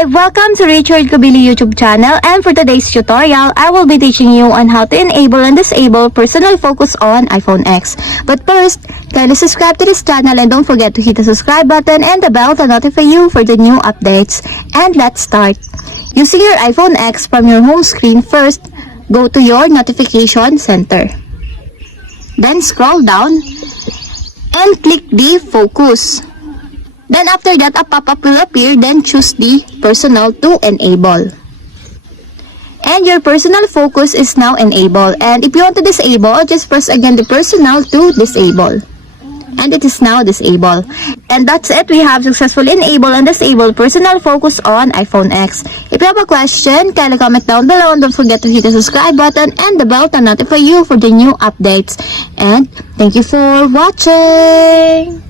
Welcome to Richard Kabili YouTube channel, and for today's tutorial, I will be teaching you on how to enable and disable personal focus on iPhone X. But first, kindly subscribe to this channel and don't forget to hit the subscribe button and the bell to notify you for the new updates. And let's start. Using your iPhone X from your home screen, first, go to your notification center. Then scroll down and click the focus. Then after that, a pop-up will appear, then choose the personal to enable. And your personal focus is now enabled. And if you want to disable, just press again the personal to disable. And it is now disabled. And that's it. We have successfully enabled and disabled personal focus on iPhone X. If you have a question, kindly comment down below and don't forget to hit the subscribe button and the bell to notify you for the new updates. And thank you for watching.